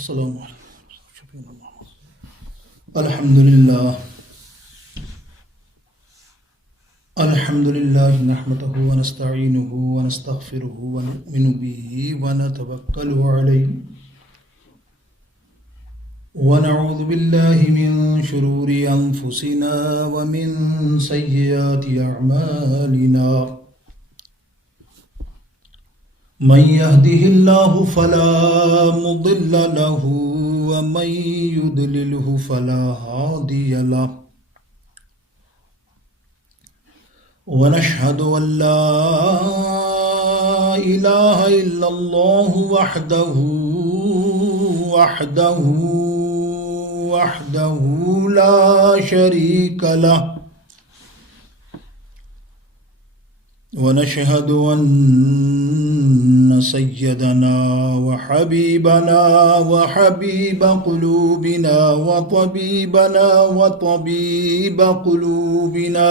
السلام علیکم. الحمد للہ نحمده ونستعینه ونستغفره ونؤمن به ونتوکل علیہ ونعوذ باللہ من شرور انفسنا ومن سیئات اعمالنا من يهده الله فلا مضل له ومن يضلله فلا هادي له ونشهد أن لا إله إلا الله وحده لا شريك له ونشهد أن سيدنا وحبيبنا وحبيب قلوبنا وطبيب قلوبنا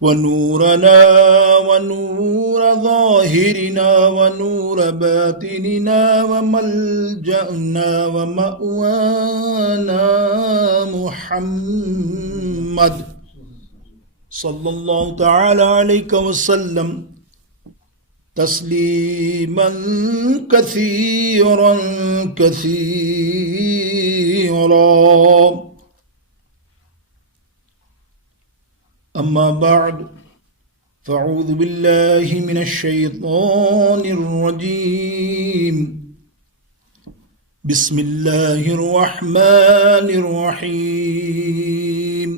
ونورنا ونور ظاهرنا ونور باطننا وملجأنا ومأوانا محمد صلی اللہ تعالی علیہ وسلم تسلیما کثیرا کثیرا. اما بعد فاعوذ باللہ من الشیطان الرجیم. بسم اللہ الرحمن الرحیم.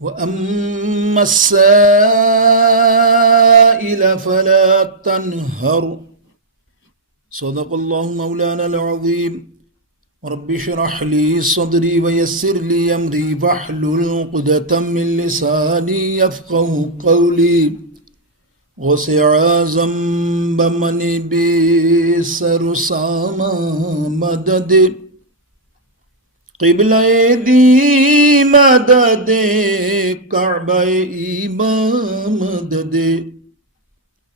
وَأَمَّا السَّائِلَ فَلَا تَنْهَرْ. صدق اللہ مولانا العظیم. رب اشرح لي صدري ويسر لي أمري واحلل عقدة من لساني يفقهوا قولي وسع ذنب من بسر ساما مدد قبلہ دی مدد کعبہ ایمان مدد.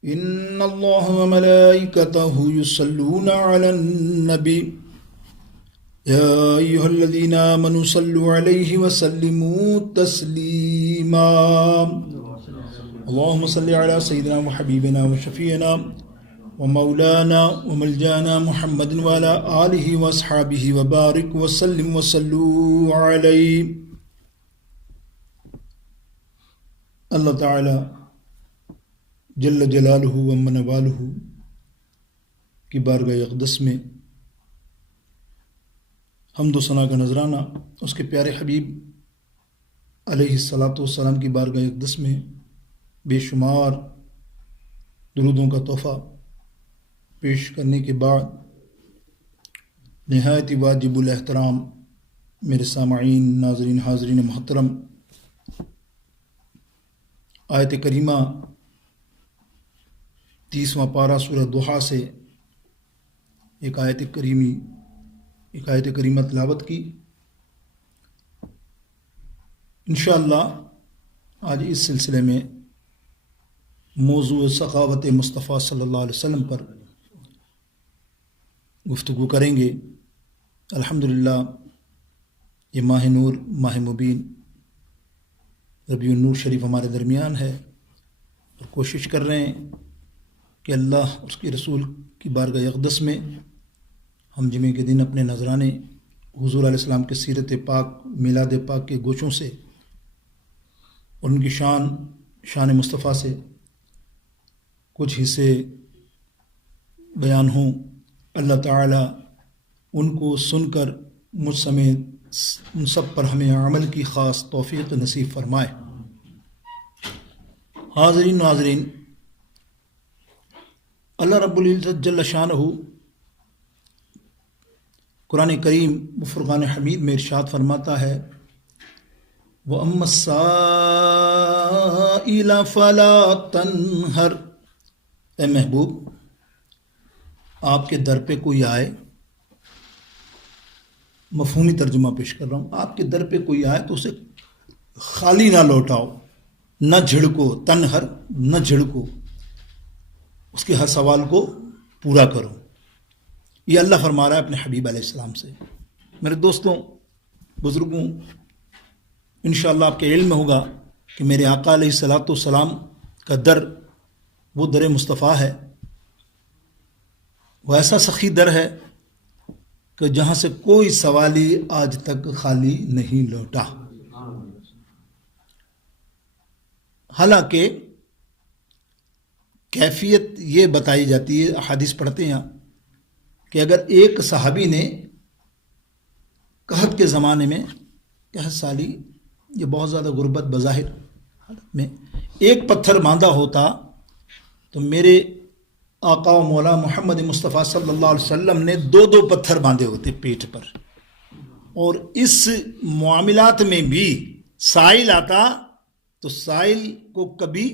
ان اللہ وملائکتہ یصلون علی النبی یا ایہا الذین آمنوا صلوا علیہ وسلموا تسلیما. اللہم صلی علی سیدنا وحبیبنا وشفیعنا ومولانا وملجانا محمد وعلى آلہ واصحابہ وبارک وسلم وصلوا علیہ. اللہ تعالی جل جلالہ ومن والہ کی بارگاہ اقدس میں حمد و ثنا کا نذرانہ اس کے پیارے حبیب علیہ الصلاۃ والسلام کی بارگاہ اقدس میں بے شمار درودوں کا تحفہ پیش کرنے کے بعد نہایت ہی واجب الاحترام میرے سامعین، ناظرین، حاضرین محترم، آیت کریمہ 30واں پارہ سورہ ضحیٰ سے ایک آیت کریمہ تلاوت کی. انشاءاللہ آج اس سلسلے میں موضوع سخاوت مصطفیٰ صلی اللہ علیہ وسلم پر گفتگو کریں گے. الحمدللہ یہ ماہ نور، ماہ مبین، ربیع النور شریف ہمارے درمیان ہے اور کوشش کر رہے ہیں کہ اللہ اس کے رسول کی بارگاہ اقدس میں ہم جمعے کے دن اپنے نذرانے حضور علیہ السلام کے سیرت پاک، میلاد پاک کے گوشوں سے اور ان کی شان مصطفیٰ سے کچھ حصے بیان ہوں. اللہ تعالیٰ ان کو سن کر مجھ سمیت ان سب پر ہمیں عمل کی خاص توفیق نصیب فرمائے. حاضرین ناظرین، اللہ رب العزت جل شانہ قرآن کریم و فرقان حمید میں ارشاد فرماتا ہے وَأَمَّا السَّائِلَ فَلَا تَنْهَرْ. اے محبوب، آپ کے در پہ کوئی آئے، مفہومی ترجمہ پیش کر رہا ہوں، آپ کے در پہ کوئی آئے تو اسے خالی نہ لوٹاؤ، نہ جھڑکو. تنہر نہ جھڑکو، اس کے ہر سوال کو پورا کرو. یہ اللہ فرما رہا ہے اپنے حبیب علیہ السلام سے۔ میرے دوستوں، بزرگوں، انشاءاللہ آپ کے علم میں ہوگا کہ میرے آقا علیہ الصلوۃ والسلام کا در وہ در مصطفیٰ ہے، وہ ایسا سخی در ہے کہ جہاں سے کوئی سوالی آج تک خالی نہیں لوٹا۔ حالانکہ کیفیت یہ بتائی جاتی ہے، احادیث پڑھتے ہیں کہ اگر ایک صحابی نے قحط کے زمانے میں، قحط سالی، یہ بہت زیادہ غربت بظاہر حالت میں، ایک پتھر باندھا ہوتا تو میرے آقا و مولا محمد مصطفیٰ صلی اللہ علیہ وسلم نے 2 پتھر باندھے ہوتے پیٹھ پر، اور اس معاملات میں بھی سائل آتا تو سائل کو کبھی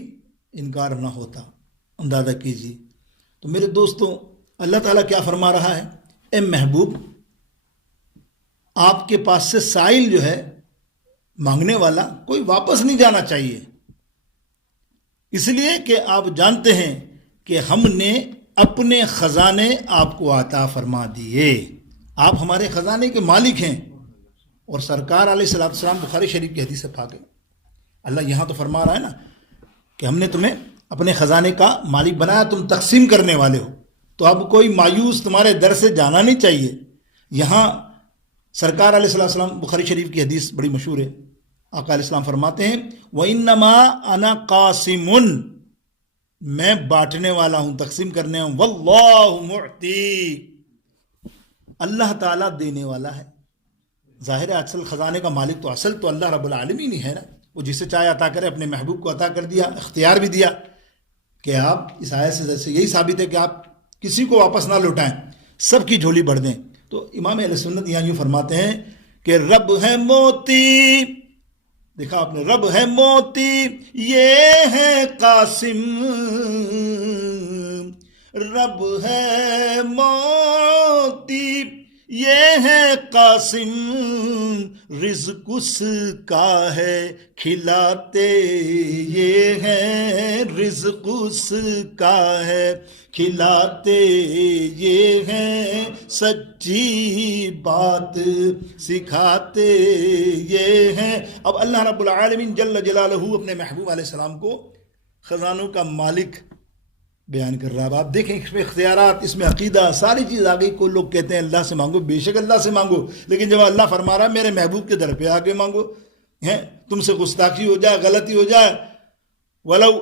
انکار نہ ہوتا۔ اندازہ کیجیے۔ تو میرے دوستوں، اللہ تعالیٰ کیا فرما رہا ہے؟ اے محبوب، آپ کے پاس سے سائل جو ہے، مانگنے والا، کوئی واپس نہیں جانا چاہیے، اس لیے کہ آپ جانتے ہیں کہ ہم نے اپنے خزانے آپ کو عطا فرما دیے، آپ ہمارے خزانے کے مالک ہیں۔ اور سرکار علیہ الصلوۃ والسلام بخاری شریف کی حدیث سے پاک ہے، اللہ یہاں تو فرما رہا ہے نا کہ ہم نے تمہیں اپنے خزانے کا مالک بنایا، تم تقسیم کرنے والے ہو، تو اب کوئی مایوس تمہارے در سے جانا نہیں چاہیے۔ یہاں سرکار علیہ الصلوۃ والسلام، بخاری شریف کی حدیث بڑی مشہور ہے، آقا علیہ السلام فرماتے ہیں وَإِنَّمَا أَنَا قَاسِمٌ، میں بانٹنے والا ہوں، تقسیم کرنے ہوں، وَاللَّهُ مُعْتِي، اللہ تعالیٰ دینے والا ہے۔ ظاہر ہے اصل خزانے کا مالک تو اصل تو اللہ رب العالمین ہی ہے نا، وہ جسے چاہے عطا کرے، اپنے محبوب کو عطا کر دیا، اختیار بھی دیا کہ آپ اس آیت سے جیسے یہی ثابت ہے کہ آپ کسی کو واپس نہ لوٹائیں، سب کی جھولی بھر دیں۔ تو امام اہل سنت یہاں یوں فرماتے ہیں کہ رب ہے موتی، دیکھا آپ نے، رب ہے موتی یہ ہے قاسم، رب ہے موتی یہ ہے قاسم، رزق اس کا ہے کھلاتے یہ ہے، رزق اس کا ہے کھلاتے یہ ہیں، سچی بات سکھاتے یہ ہیں۔ اب اللہ رب العالمین جل جلالہ اپنے محبوب علیہ السلام کو خزانوں کا مالک بیان کر رہا ہے۔ اب آپ دیکھیں اس میں اختیارات، اس میں عقیدہ، ساری چیز آگئی۔ کوئی لوگ کہتے ہیں اللہ سے مانگو، بے شک اللہ سے مانگو، لیکن جب اللہ فرما رہا ہے میرے محبوب کے در پہ آ کے مانگو، تم سے گستاخی ہو جائے، غلطی ہو جائے، وَلَوْ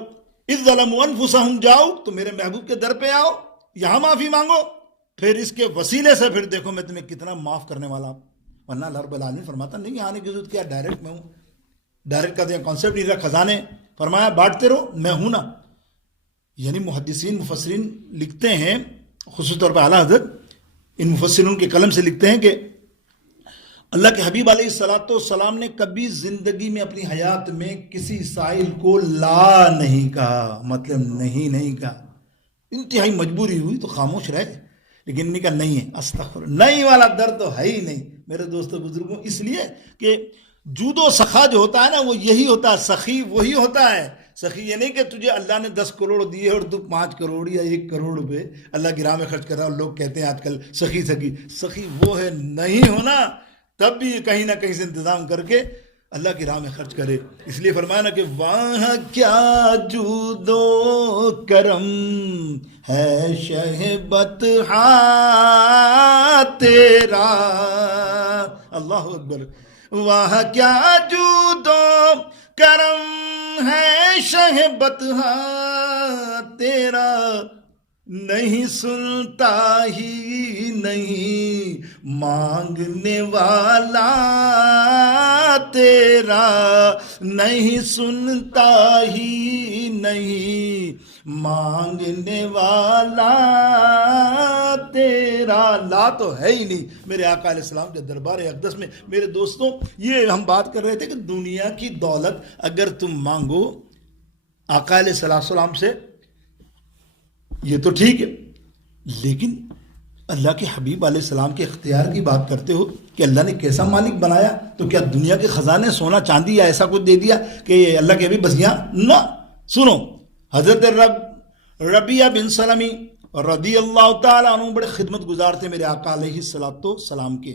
اِذْ ظَلَمُوا أَنفُسَهُمْ، جاؤ تو میرے محبوب کے در پہ آؤ، یہاں معافی مانگو، پھر اس کے وسیلے سے پھر دیکھو میں تمہیں کتنا معاف کرنے والا ہوں۔ ورنہ اللہ رب العالمین فرماتا نہیں آنے کی ضرورت کیا، ڈائریکٹ میں ہوں، ڈائریکٹ کا کانسیپٹ نہیں رہا، خزانے فرمایا بانٹتے رہو، میں ہوں نا۔ یعنی محدثین مفسرین لکھتے ہیں، خصوص طور پہ اعلیٰ حضرت ان مفسرین کے قلم سے لکھتے ہیں کہ اللہ کے حبیب علیہ الصلوۃ والسلام نے کبھی زندگی میں اپنی حیات میں کسی سائل کو لا نہیں کہا، مطلب نہیں کہا، انتہائی مجبوری ہوئی تو خاموش رہے، لیکن نہیں کہا نہیں ہے، استغفر، نہیں والا در تو ہے ہی نہیں۔ میرے دوستو بزرگوں، اس لیے کہ جود و سخا جو ہوتا ہے نا، وہ یہی ہوتا ہے، سخی وہی ہوتا ہے۔ سخی یہ نہیں کہ تجھے اللہ نے 10 کروڑ دیے اور تو 5 کروڑ یا 1 کروڑ روپے اللہ کی راہ میں خرچ کر رہا ہے، اور لوگ کہتے ہیں آج کل سخی سخی وہ ہے نہیں ہونا، تب بھی کہیں نہ کہیں سے انتظام کر کے اللہ کی راہ میں خرچ کرے۔ اس لیے فرمایا نا کہ وہاں کیا جود و کرم ہے شہبت تیرا، اللہ اکبر، وہاں کیا جود و کرم ہے شہبت تیرا، نہیں سنتا ہی نہیں مانگنے والا تیرا، نہیں سنتا ہی نہیں مانگنے والا تیرا، لا تو ہے ہی نہیں میرے آقا علیہ السلام کے دربار اقدس میں۔ میرے دوستوں، یہ ہم بات کر رہے تھے کہ دنیا کی دولت اگر تم مانگو آقا علیہ السلام سے یہ تو ٹھیک ہے، لیکن اللہ کے حبیب علیہ السلام کے اختیار کی بات کرتے ہو کہ اللہ نے کیسا مالک بنایا، تو کیا دنیا کے خزانے سونا چاندی یا ایسا کچھ دے دیا کہ اللہ کے حبیب بس یہاں نہ سنو۔ حضرت ربیہ بن سلمی اور رضی اللہ تعالیٰ عنہ بڑے خدمت گزار تھے میرے آقا علیہ الصلوۃ والسلام کے.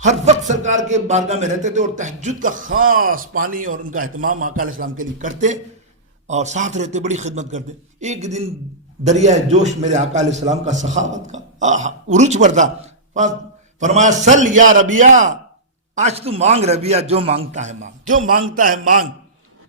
ہر وقت سرکار کے بارگاہ میں رہتے تھے اور تہجد کا خاص پانی اور ان کا اہتمام آقا علیہ السلام کے لیے کرتے اور ساتھ رہتے, بڑی خدمت کرتے. ایک دن دریائے جوش میرے آقا علیہ السلام کا سخاوت کا عروج پر تھا. فرمایا سل یا ربیہ, آج تو مانگ ربیہ, جو مانگتا ہے مانگ, جو مانگتا ہے مانگ.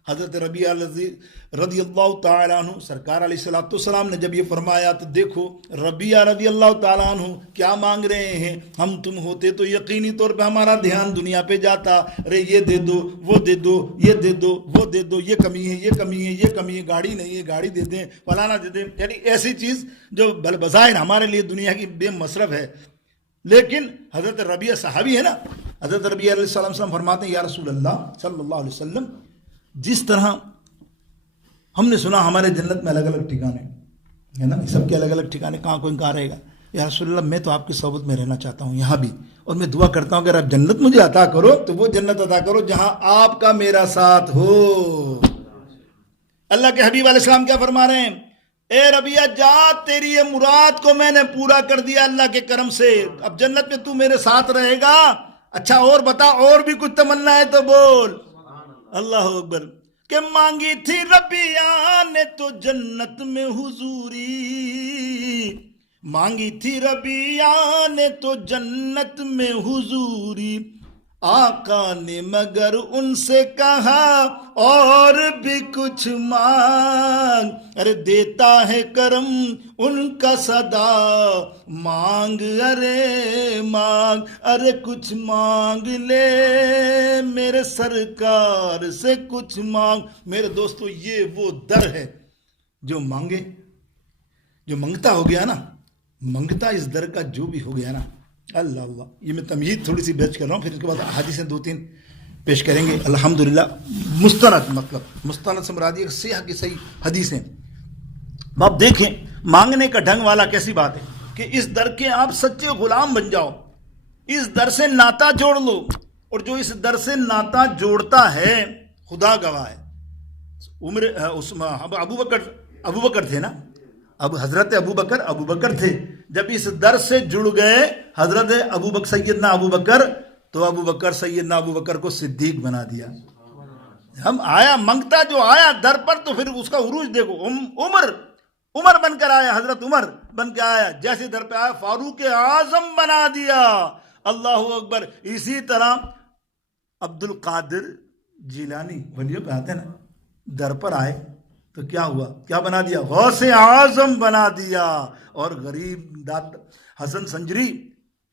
حضرت ربیہ رضی اللہ تعالیٰ عنہ سرکار علیہ الصلوۃ والسلام نے جب یہ فرمایا تو دیکھو ربیہ رضی اللہ تعالیٰ عنہ کیا مانگ رہے ہیں. ہم تم ہوتے تو یقینی طور پہ ہمارا دھیان دنیا پہ جاتا, ارے یہ دے دو, وہ دے دو, یہ دے دو, وہ دے دو, یہ کمی ہے, یہ کمی ہے, یہ کمی ہے, گاڑی نہیں ہے, گاڑی دے دیں, فلانا دے دیں. یعنی ایسی چیز جو بظاہر ہمارے لیے دنیا کی بے مصرف ہے, لیکن حضرت ربیہ صحابی ہے نا, حضرت ربیہ علیہ السلام فرماتے ہیں یا رسول اللہ صلی اللہ علیہ وسلم, جس طرح ہم نے سنا ہمارے جنت میں الگ الگ ٹھکانے ہے نا, سب کے الگ الگ ٹھکانے, کہاں کوئی کہاں رہے گا, یا رسول اللہ میں تو آپ کی صحبت میں رہنا چاہتا ہوں یہاں بھی, اور میں دعا کرتا ہوں کہ اگر آپ جنت مجھے عطا کرو تو وہ جنت عطا کرو جہاں آپ کا میرا ساتھ ہو. اللہ کے حبیب علیہ السلام کیا فرما رہے ہیں, اے ربیہ جا, تیری یہ مراد کو میں نے پورا کر دیا اللہ کے کرم سے, اب جنت میں تو میرے ساتھ رہے گا. اچھا اور بتا, اور بھی کچھ تمنا ہے تو بول. اللہ اکبر. کہ مانگی تھی ربیہ نے تو جنت میں حضوری, مانگی تھی ربیہ نے تو جنت میں حضوری, آقا نے مگر ان سے کہا اور بھی کچھ مانگ, ارے دیتا ہے کرم ان کا صدا, مانگ ارے مانگ, ارے کچھ مانگ لے میرے سرکار سے کچھ مانگ. میرے دوستو یہ وہ در ہے جو مانگے, جو منگتا ہو گیا نا, منگتا اس در کا جو بھی ہو گیا نا, اللہ اللہ. یہ میں تمہید تھوڑی سی بیچ کر رہا ہوں, پھر اس کے بعد حدیثیں 2-3 پیش کریں گے الحمدللہ. مستند, مطلب مستند سے مراد یہ صحیح کی صحیح حدیثیں. آپ دیکھیں مانگنے کا ڈھنگ والا کیسی بات ہے کہ اس در کے آپ سچے غلام بن جاؤ, اس در سے ناتا جوڑ لو, اور جو اس در سے ناتا جوڑتا ہے خدا گواہ ہے. ابو بکر تھے نا, اب حضرت ابو بکر تھے, جب اس در سے جڑ گئے حضرت سیدنا ابو بکر, تو ابو بکر سیدنا ابو بکر کو صدیق بنا دیا. ہم آیا منگتا جو آیا در پر, تو پھر اس کا عروج دیکھو. عمر بن کر آیا, حضرت عمر بن کے آیا, جیسے در پہ آیا فاروق اعظم بنا دیا. اللہ اکبر. اسی طرح عبد القادر جیلانی ولیوں پہ آتے نا, در پر آئے تو کیا ہوا, کیا بنا دیا, غوث اعظم بنا دیا. اور غریب حسن سنجری,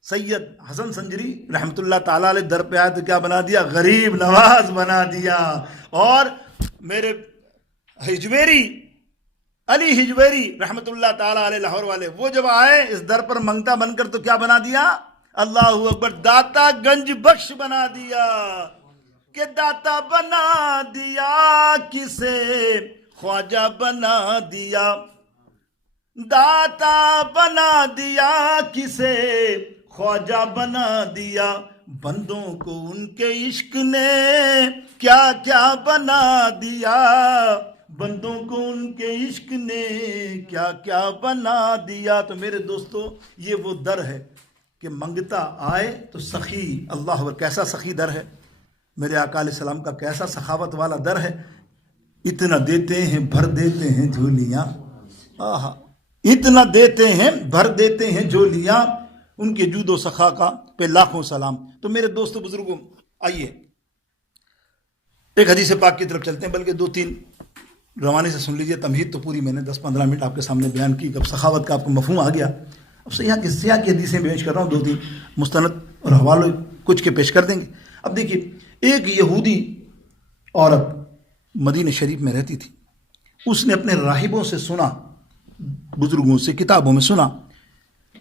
سید حسن سنجری رحمت اللہ تعالیٰ علیہ در پہ آئے تو کیا بنا دیا, غریب نواز بنا دیا. اور میرے ہجویری, علی ہجویری رحمت اللہ تعالیٰ علیہ لاہور والے, وہ جب آئے اس در پر منگتا بن کر تو کیا بنا دیا, اللہ اکبر, داتا گنج بخش بنا دیا. کہ داتا بنا دیا کسے خواجہ بنا دیا, داتا بنا دیا کسے خواجہ بنا دیا, بندوں کو ان کے عشق نے کیا کیا بنا دیا, بندوں کو ان کے عشق نے کیا کیا بنا دیا. تو میرے دوستو یہ وہ در ہے کہ منگتا آئے تو سخی, اللہ اکبر, کیسا سخی در ہے میرے آقا علیہ السلام کا, کیسا سخاوت والا در ہے. اتنا دیتے ہیں بھر دیتے ہیں جھولیاں, آہا, اتنا دیتے ہیں بھر دیتے ہیں جھولیاں, ان کے جود و سخا کا پہ لاکھوں سلام. تو میرے دوستو بزرگوں آئیے ایک حدیث پاک کی طرف چلتے ہیں, بلکہ 2-3 روانی سے سن لیجئے. تمہید تو پوری میں نے 10-15 منٹ آپ کے سامنے بیان کی, اب سخاوت کا آپ کو مفہوم آ گیا. اب سیاہ کی حدیثیں پیش کر رہا ہوں, 2-3 مستند اور حوالے کچھ کے پیش کر دیں گے. اب دیکھیے, ایک یہودی عورت مدینہ شریف میں رہتی تھی, اس نے اپنے راہبوں سے سنا, بزرگوں سے کتابوں میں سنا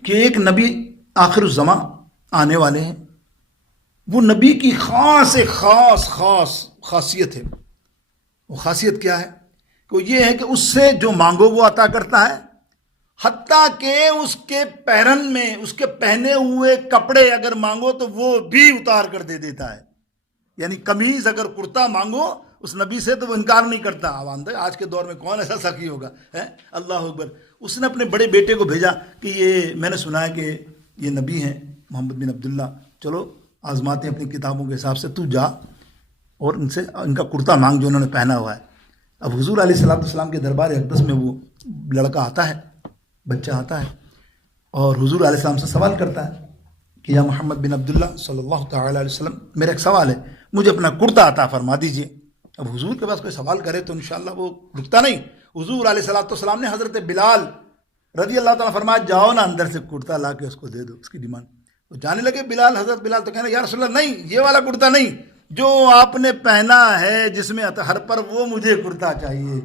کہ ایک نبی آخر الزماں آنے والے ہیں. وہ نبی کی خاص خاصیت ہے. وہ خاصیت کیا ہے کہ وہ یہ ہے کہ اس سے جو مانگو وہ عطا کرتا ہے, حتیٰ کہ اس کے پیرن میں اس کے پہنے ہوئے کپڑے اگر مانگو تو وہ بھی اتار کر دے دیتا ہے. یعنی قمیض اگر کرتا مانگو اس نبی سے تو وہ انکار نہیں کرتا. آج کے دور میں کون ایسا سخی ہوگا ہے؟ اللہ اکبر. اس نے اپنے بڑے بیٹے کو بھیجا کہ یہ میں نے سنا ہے کہ یہ نبی ہیں محمد بن عبداللہ، چلو آزماتے ہیں اپنی کتابوں کے حساب سے، تو جا اور ان سے ان کا کرتا مانگ جو انہوں نے پہنا ہوا ہے. اب حضور علیہ السلام کے دربار اقدس میں وہ لڑکا آتا ہے، بچہ آتا ہے اور حضور علیہ السلام سے سوال کرتا ہے کہ یا محمد بن عبداللہ صلی اللہ تعالی علیہ وسلم، میرا ایک سوال ہے، مجھے اپنا کرتا عطا فرما دیجئے. اب حضور کے پاس کوئی سوال کرے تو انشاءاللہ وہ رکتا نہیں. حضور علیہ السلام نے حضرت بلال رضی اللہ تعالیٰ فرمایا جاؤ نا اندر سے کرتا لا کے اس کو دے دو، اس کی ڈیمانڈ. تو جانے لگے حضرت بلال تو کہنا یا رسول اللہ نہیں، یہ والا کرتا نہیں، جو آپ نے پہنا ہے جس میں اطہر پر وہ مجھے کرتا چاہیے.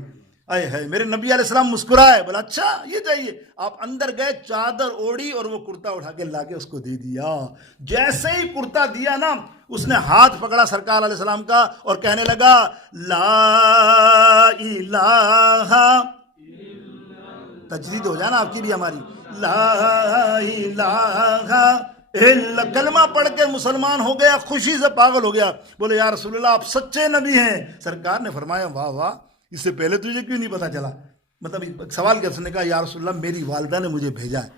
اے ہے میرے نبی علیہ السلام مسکرائے، بولا اچھا یہ چاہیے. آپ اندر گئے، چادر اوڑی اور وہ کرتا اٹھا کے لا کے اس کو دے دیا. جیسے ہی کرتا دیا نا، اس نے ہاتھ پکڑا سرکار علیہ السلام کا اور کہنے لگا لا الہ، تجدید ہو جانا آپ کی بھی ہماری، لا الہ الا، کلمہ پڑھ کے مسلمان ہو گیا، خوشی سے پاگل ہو گیا. بولے یا رسول اللہ آپ سچے نبی ہیں. سرکار نے فرمایا واہ واہ، اس سے پہلے تجھے کیوں نہیں پتا چلا؟ مطلب سوال کیا؟ اس نے کہا یا رسول اللہ میری والدہ نے مجھے بھیجا ہے،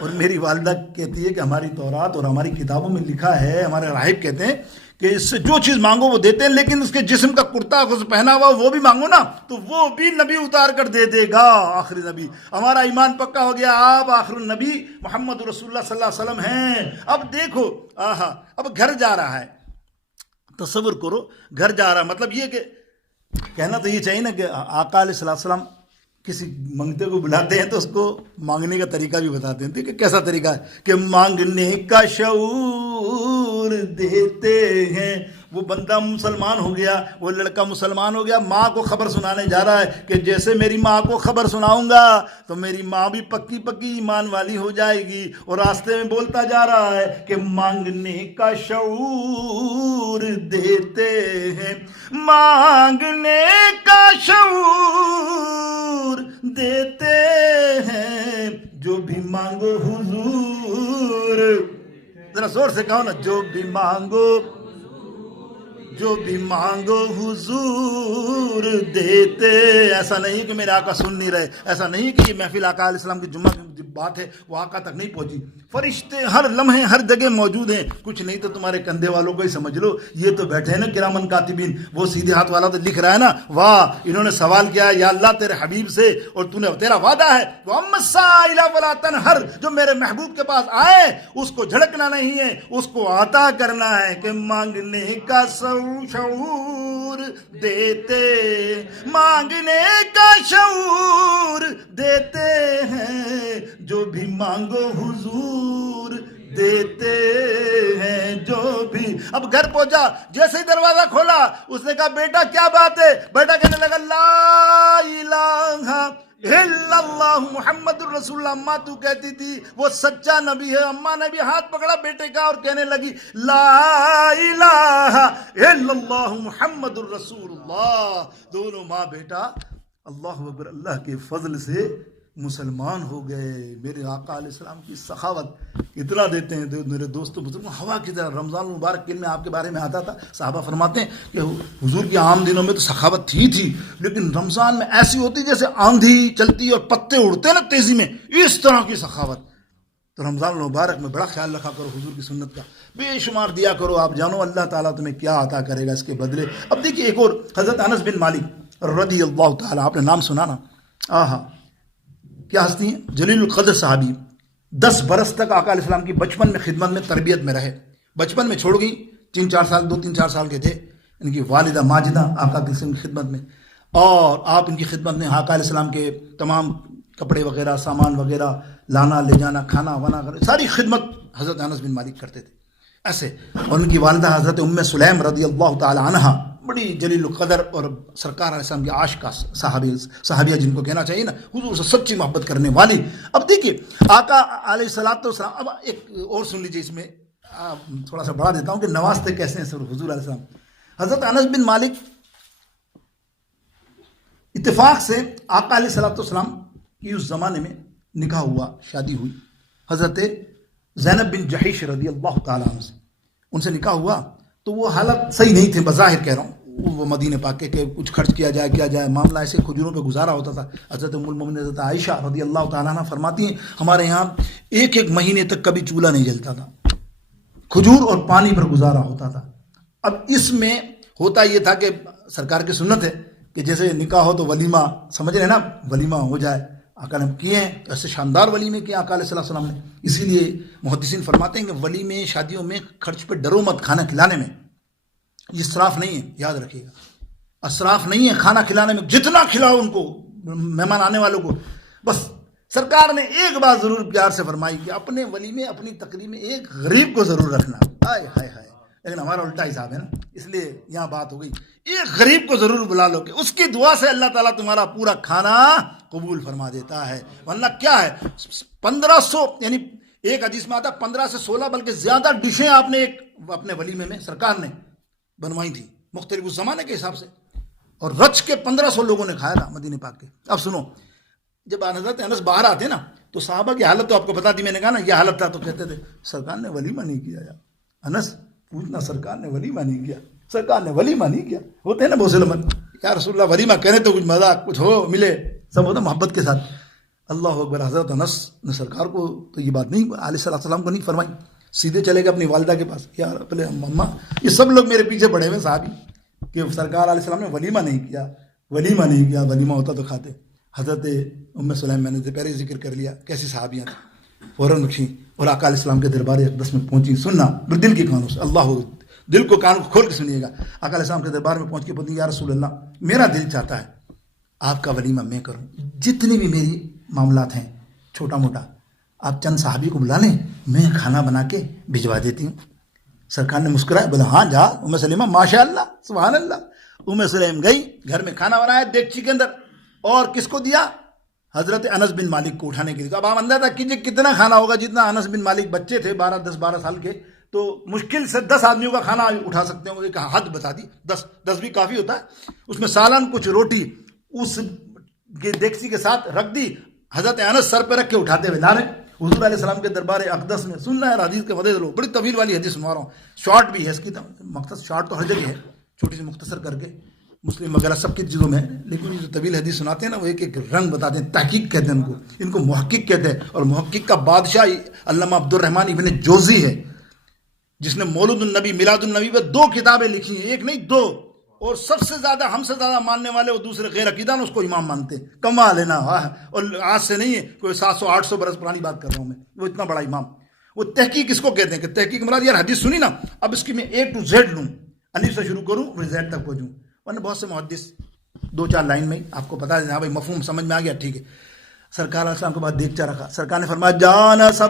اور میری والدہ کہتی ہے کہ ہماری تورات اور ہماری کتابوں میں لکھا ہے، ہمارے راہب کہتے ہیں کہ اس سے جو چیز مانگو وہ دیتے ہیں، لیکن اس کے جسم کا کرتا خود پہنا ہوا وہ بھی مانگو نا تو وہ بھی نبی اتار کر دے دے گا. آخری نبی، ہمارا ایمان پکا ہو گیا، آپ آخر النبی محمد رسول اللہ صلی اللہ علیہ وسلم ہیں. اب دیکھو آہا، اب گھر جا رہا ہے، تصور کرو گھر جا رہا ہے. مطلب یہ کہ کہنا تو یہ چاہیے نا کہ آقا علیہ السلام کسی منگتے کو بلاتے ہیں تو اس کو مانگنے کا طریقہ بھی بتاتے ہیں. کہ کیسا طریقہ ہے کہ مانگنے کا شعور دیتے ہیں. وہ بندہ مسلمان ہو گیا، وہ لڑکا مسلمان ہو گیا، ماں کو خبر سنانے جا رہا ہے کہ جیسے میری ماں کو خبر سناؤں گا تو میری ماں بھی پکی پکی ایمان والی ہو جائے گی. اور راستے میں بولتا جا رہا ہے کہ مانگنے کا شعور دیتے ہیں، مانگنے کا شعور دیتے ہیں، جو بھی مانگو حضور، ذرا زور سے کہو نا، جو بھی مانگو حضور دیتے. ایسا نہیں کہ میرے آقا سن نہیں رہے، ایسا نہیں کہ یہ محفل آقا علیہ السلام کی جمعہ کی بات ہے وہ آقا تک نہیں پہنچی. فرشتے ہر لمحے ہر جگہ موجود ہیں. کچھ نہیں تو تمہارے کندھے والوں کو ہی سمجھ لو، یہ تو بیٹھے ہیں نا کرامن کاتبین. وہ سیدھے ہاتھ والا تو لکھ رہا ہے نا، واہ انہوں نے سوال کیا یا اللہ تیرے حبیب سے، اور تو نے تیرا وعدہ ہے وَأَمَّا السَّائِلَ فَلَا تَنْهَرْ، جو میرے محبوب کے پاس آئے اس کو جھڑکنا نہیں ہے، اس کو عطا کرنا ہے. کہ مانگنے کا شعور دیتے، مانگنے کا شعور دیتے ہیں، جو بھی مانگو حضور دیتے ہیں، جو بھی. اب گھر پہنچا، جیسے ہی دروازہ کھولا اس نے کہا بیٹا کیا بات ہے؟ بیٹا کہنے لگا لا الہ الا اللہ محمد الرسول اللہ. اماں تو کہتی تھی وہ سچا نبی ہے. اماں نے بھی ہاتھ پکڑا بیٹے کا اور کہنے لگی لا الہ الا اللہ محمد الرسول اللہ. دونوں ماں بیٹا اللہ اکبر اللہ کے فضل سے مسلمان ہو گئے. میرے آقا علیہ السلام کی سخاوت اطلاع دیتے ہیں میرے دوستوں بزرگوں، ہوا کی طرح. رمضان المبارک کے میں آپ کے بارے میں آتا تھا، صحابہ فرماتے ہیں کہ حضور کی عام دنوں میں تو سخاوت تھی لیکن رمضان میں ایسی ہوتی جیسے آندھی چلتی اور پتے اڑتے نا تیزی میں، اس طرح کی سخاوت. تو رمضان المبارک میں بڑا خیال رکھا کرو حضور کی سنت کا، بے شمار دیا کرو. آپ جانو اللہ تعالیٰ تمہیں کیا عطا کرے گا اس کے بدلے. اب دیکھیے ایک اور حضرت انس بن مالک رضی اللہ تعالیٰ، آپ نے نام سنا نا، آہا کیا ہستی ہیں، جلیل القدر صحابی. 10 برس تک آقا علیہ السلام کی بچپن میں خدمت میں تربیت میں رہے. بچپن میں چھوڑ گئی، 2-3 4 سال کے تھے. ان کی والدہ ماجدہ آقا علیہ السلام کی خدمت میں، اور آپ ان کی خدمت میں آقا علیہ السلام کے تمام کپڑے وغیرہ سامان وغیرہ لانا لے جانا، کھانا وانا ساری خدمت حضرت انس بن مالک کرتے تھے ایسے. اور ان کی والدہ حضرت ام سلیم رضی اللہ تعالی عنہا، بڑی جلیل القدر اور سرکار علیہ السلام کی عاشقہ صحابیہ جن کو کہنا چاہیے نا، حضور سے سچی محبت کرنے والی. اب دیکھیے آقا علیہ السلام، اب ایک اور سن لیجیے، اس میں تھوڑا سا بڑھا دیتا ہوں کہ نوازتے کیسے ہیں سر حضور علیہ السلام. حضرت انس بن مالک اتفاق سے آقا علیہ السلام کی اس زمانے میں نکاح ہوا، شادی ہوئی حضرت زینب بن جحش رضی اللہ تعالیٰ عنہ سے. ان سے نکاح ہوا تو وہ حالت صحیح نہیں تھے، بظاہر کہہ رہا ہوں، وہ مدینہ پاک کے کچھ خرچ کیا جائے معاملہ ایسے کھجوروں پہ گزارا ہوتا تھا. حضرت ام المومنین حضرت عائشہ رضی اللہ تعالیٰ عنہ فرماتی ہیں ہمارے یہاں ایک مہینے تک کبھی چولہا نہیں جلتا تھا, کھجور اور پانی پر گزارا ہوتا تھا. اب اس میں ہوتا یہ تھا کہ سرکار کی سنت ہے کہ جیسے نکاح ہو تو ولیمہ, سمجھ رہے ہیں نا, ولیمہ ہو جائے. آقا نے کیے ہیں ایسے شاندار ولیمے کیے آقا علیہ السلام نے. اسی لیے محدثین فرماتے ہیں کہ ولیمے شادیوں میں خرچ پہ ڈرو مت. کھانا کھلانے میں یہ اسراف نہیں ہے, یاد رکھیے گا, اسراف نہیں ہے کھانا کھلانے میں. جتنا کھلاؤ ان کو, مہمان آنے والوں کو. بس سرکار نے ایک بات ضرور پیار سے فرمائی کہ اپنے ولیمے اپنی تقریب میں ایک غریب کو ضرور رکھنا. ہائے ہائے ہائے, لیکن ہمارا الٹا حساب ہے نا, اس لیے یہاں بات ہو گئی. ایک غریب کو ضرور بلا لو کہ اس کی دعا سے اللہ تعالیٰ تمہارا پورا کھانا قبول فرما دیتا ہے. ورنہ کیا ہے 1500, یعنی ایک حدیث میں آتا 15 سے 16 بلکہ زیادہ ڈشیں آپ نے ایک اپنے ولیمے میں سرکار نے بنوائی تھی مختلف اس زمانے کے حساب سے, اور رچ کے 1500 لوگوں نے کھایا تھا مدینہ پاک کے. اب سنو, جب حضرت انس باہر آتے نا تو صحابہ کی حالت تو آپ کو بتا دی میں نے کہا نا, یہ حالت تھا. تو کہتے تھے سرکار نے ولیمہ نہیں کیا. یار انس پوچھنا, سرکار نے ولیمہ نہیں کیا, سرکار نے ولیمہ نہیں کیا. ہوتے ہیں نا بہت سے لوگ, یا رسول اللہ ولیمہ کہنے تو کچھ مذاق کچھ ہو ملے, سب ہوتا محبت کے ساتھ. اللہ اکبر. حضرت انس نے سرکار کو تو یہ بات نہیں علیہ السلام کو نہیں فرمائی, سیدھے چلے گئے اپنی والدہ کے پاس. یار پہلے اماں, یہ سب لوگ میرے پیچھے پڑے ہوئے صحابی کہ سرکار علیہ السلام نے ولیمہ نہیں کیا, ولیمہ نہیں کیا, ولیمہ ہوتا تو کھاتے. حضرت ام سلیم, میں نے پہلے ذکر کر لیا کیسی صحابیاں تھیں, فوراً اٹھیں اور آقا علیہ السلام کے دربار اقدس میں پہنچی. سننا دل کی کانوں سے, اللہ دل کو کان کو کھول کے سنیے گا. آقا علیہ السلام کے دربار میں پہنچ کے بولی یا رسول اللہ میرا دل چاہتا ہے آپ کا ولیمہ میں کروں, جتنی بھی میری معاملات ہیں چھوٹا موٹا آپ چند صحابی کو بلا لیں, میں کھانا بنا کے بھجوا دیتی ہوں. سرکار نے مسکرایا, بولا ہاں جا ام سلیمہ, ماشاء اللہ سبحان اللہ. ام سلیم گئی, گھر میں کھانا بنایا دیگچی کے اندر, اور کس کو دیا؟ حضرت انس بن مالک کو اٹھانے کے لیے. اب آپ اندازہ کیجیے کتنا کھانا ہوگا, جتنا انس بن مالک بچے تھے 10-12 سال کے, تو مشکل سے 10 آدمیوں کا کھانا اٹھا سکتے ہیں. ایک حد بتا دی, 10 بھی کافی ہوتا ہے. اس میں سالن کچھ روٹی اس دیگچی کے ساتھ رکھ دی. حضرت انس سر پہ رکھ کے اٹھاتے ہوئے لا رہے حضور علیہ السلام کے دربار اقدس میں. سننا ہے حدیث کے وجہ لو, بڑی طویل والی حدیث سنوا رہا ہوں, شارٹ بھی ہے اس کی, مقصد شارٹ تو ہر جگہ ہے, چھوٹی سی مختصر کر کے مسلم وغیرہ سب کی چیزوں میں, لیکن یہ جو طویل حدیث سناتے ہیں نا وہ ایک ایک رنگ بتاتے ہیں. تحقیق کہتے ہیں ان کو محقق کہتے ہیں. اور محقق کا بادشاہ علامہ عبد الرحمن ابن جوزی ہے, جس نے مولود النبی میلاد النبی پہ 2 کتابیں لکھی ہیں, ایک نہیں 2. اور سب سے زیادہ ہم سے زیادہ ماننے والے وہ دوسرے غیر عقیدہ نے اس کو امام مانتے ہیں. کمال ہے نا, اور آج سے نہیں ہے, کوئی 700-800 برس پرانی بات کر رہا ہوں میں, وہ اتنا بڑا امام. وہ تحقیق اس کو کہتے ہیں کہ تحقیق مراد یار حدیث سنی نا, اب اس کی میں A to Z لوں, الف سے شروع کروں پھر Z تک پہنچوں. ورنہ بہت سے محدث 2-4 لائن میں آپ کو پتا ہے, ہاں بھائی مفہوم سمجھ میں آ گیا, ٹھیک ہے. سرکار علیہ السلام کے بعد دیگچا رکھا. سرکار نے فرمایا جانا سب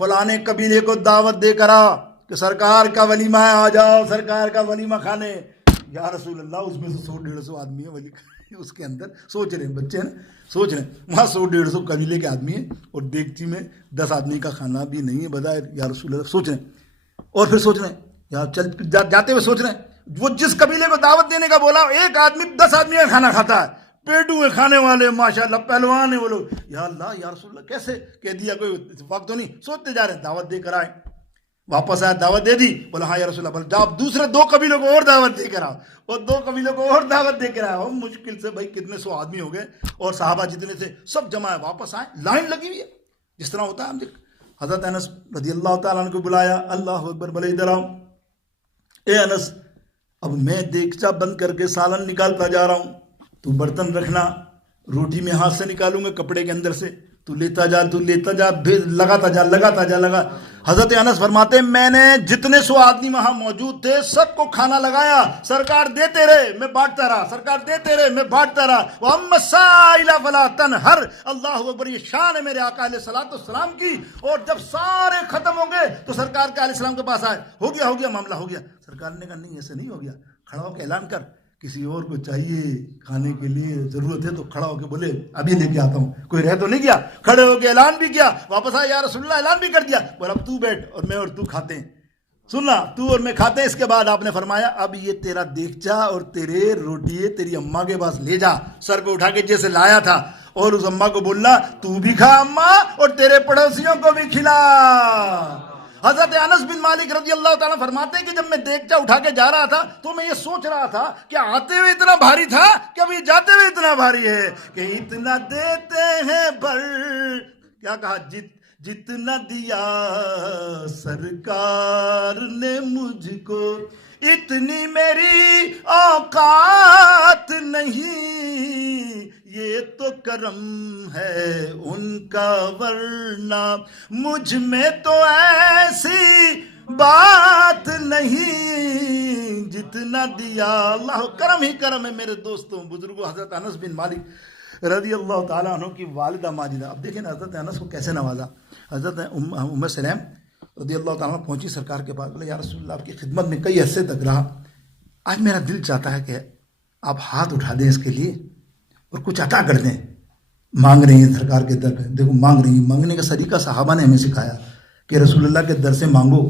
فلانے قبیلے کو دعوت دے کر آ کہ سرکار کا ولیمہ ہے, آ جاؤ سرکار کا ولیمہ کھانے. یا رسول اللہ اس میں سے 100-150 آدمی ہے اس کے اندر. سوچ رہے ہیں بچے ہیں, سوچ رہے ہیں وہاں 100-150 قبیلے کے آدمی ہیں اور دیگچی میں 10 آدمی کا کھانا بھی نہیں ہے بظاہر. یا رسول اللہ سوچ رہے ہیں, اور پھر سوچ رہے ہیں, یا چل جاتے ہوئے سوچ رہے ہیں وہ جس قبیلے کو دعوت دینے کا بولا, ایک آدمی 10 آدمی کا کھانا کھاتا ہے, پیٹو میں کھانے والے ماشاءاللہ پہلوان ہیں وہ لوگ. یا اللہ یا رسول اللہ کیسے کہہ دیا, کوئی وقت تو نہیں. سوچتے جا رہے ہیں, دعوت دے کر آئے, واپس آیا دعوت دے دی, بولا ہاں یا رسول اللہ, بولا آپ دوسرے 2 قبیلوں کو اور دعوت دے کر آؤ, اور 2 قبیلوں کو اور دعوت دے کر آؤ. مشکل سے بھائی کتنے 100 آدمی ہو گئے, اور صحابہ جتنے تھے سب جمع ہے, واپس آئے, لائن لگی ہوئی ہے جس طرح ہوتا ہے. ہم دیکھ حضرت انس رضی اللہ تعالیٰ عنہ کو بلایا, اللہ اکبر, بولے ادھر آؤ. اے انس اب میں دیگچا بند کر کے سالن نکالتا جا رہا ہوں, تو برتن رکھنا, روٹی میں ہاتھ سے نکالوں گا کپڑے کے اندر سے, تو لیتا جا لگاتا جا. حضرت انس فرماتے ہیں میں نے جتنے 100 آدمی وہاں موجود تھے سب کو کھانا لگایا, سرکار دیتے رہے میں بانٹتا رہا, سرکار دیتے رہے میں بانٹتا رہا. وَأَمَّا السَّائِلَ فَلَا تَنْهَرْ. اللہ اکبر, یہ شان ہے میرے آقا علیہ الصلوۃ والسلام کی. اور جب سارے ختم ہوں گے تو سرکار کے علیہ السلام کے پاس آئے, ہو گیا معاملہ ہو گیا. سرکار نے کہا نہیں ایسے نہیں ہو گیا, کھڑا ہو کے اعلان کر, کسی اور کو چاہیے کھانے کے لیے ضرورت ہے تو کھڑا ہو کے بولے ابھی لے کے آتا ہوں. کوئی رہ تو نہیں گیا, کھڑے ہو کے اعلان بھی کیا, واپس آیا, یا رسول اللہ اعلان بھی کر دیا, بولا اب تو بیٹھ اور میں اور تو کھاتے ہیں. سننا, تو اور میں کھاتے ہیں. اس کے بعد آپ نے فرمایا اب یہ تیرا دیگچا اور تیرے روٹی تیری اماں کے پاس لے جا, سر پہ اٹھا کے جیسے لایا تھا, اور اس اماں کو بولنا تو بھی کھا اماں, اور تیرے پڑوسیوں کو بھی کھلا. حضرت انس بن مالک رضی اللہ تعالیٰ فرماتے ہیں کہ جب میں دیگچا اٹھا کے جا رہا تھا تو میں یہ سوچ رہا تھا کہ آتے ہوئے اتنا بھاری تھا کہ ابھی جاتے ہوئے اتنا بھاری ہے، کہ اتنا دیتے ہیں بھر، کیا کہا، جتنا دیا سرکار نے مجھ کو، اتنی میری اوقات نہیں، یہ تو کرم ہے ان کا، ورنہ مجھ میں تو ایسی بات نہیں، جتنا دیا اللہ، کرم ہی کرم ہے میرے دوستوں بزرگوں۔ حضرت انس بن مالک رضی اللہ تعالیٰ عنہ کی والدہ ماجدہ، اب دیکھیں نا حضرت انس کو کیسے نوازا۔ حضرت ام سلیم رضی اللہ تعالیٰ عنہ پہنچی سرکار کے پاس، بولے یا رسول اللہ آپ کی خدمت میں کئی عرصے تک رہا، آج میرا دل چاہتا ہے کہ آپ ہاتھ اٹھا دیں اس کے لیے اور کچھ عطا کر دیں۔ مانگ رہی ہیں سرکار کے در پہ، دیکھو مانگ رہی ہیں، مانگنے کا طریقہ صحابہ نے ہمیں سکھایا کہ رسول اللہ کے در سے مانگو۔